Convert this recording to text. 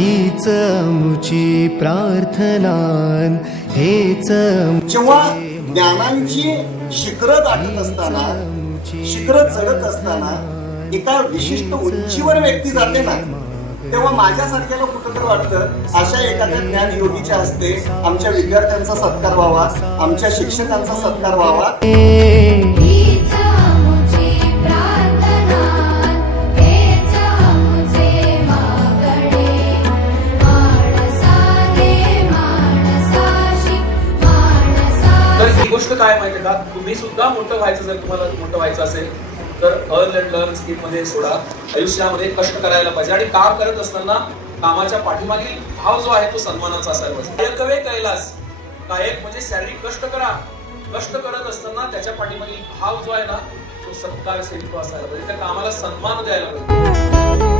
हीच मुची प्रार्थना हेच जेव्हा ज्ञानांची शिखरं गाठत असताना, शिखरं चढत असताना एका विशिष्ट उंचीवर व्यक्ती जाते ना, तेव्हा माझ्यासारख्याला कुठंतरी वाटतं अशा एखाद्या ज्ञान योगीच्या हस्ते आमच्या विद्यार्थ्यांचा सत्कार व्हावा, आमच्या शिक्षकांचा सत्कार व्हावा. ही गोष्ट काय माहिती का, तुम्ही सुद्धा मोठं व्हायचं, जर तुम्हाला मोठं व्हायचं असेल तर अर्न अँड लर्न स्कीम मध्ये सोडा. आयुष्यामध्ये कष्ट करायला पाहिजे आणि काम करत असताना कामाच्या पाठीमागील भाव जो आहे तो सन्मानाचा असायला पाहिजे. कायकवे कैलास, कायक म्हणजे शारीरिक कष्ट करा, कष्ट करत असताना त्याच्या पाठीमागील भाव जो आहे ना तो सत्कार सेवितो असायला पाहिजे. त्या कामाला सन्मान द्यायला पाहिजे.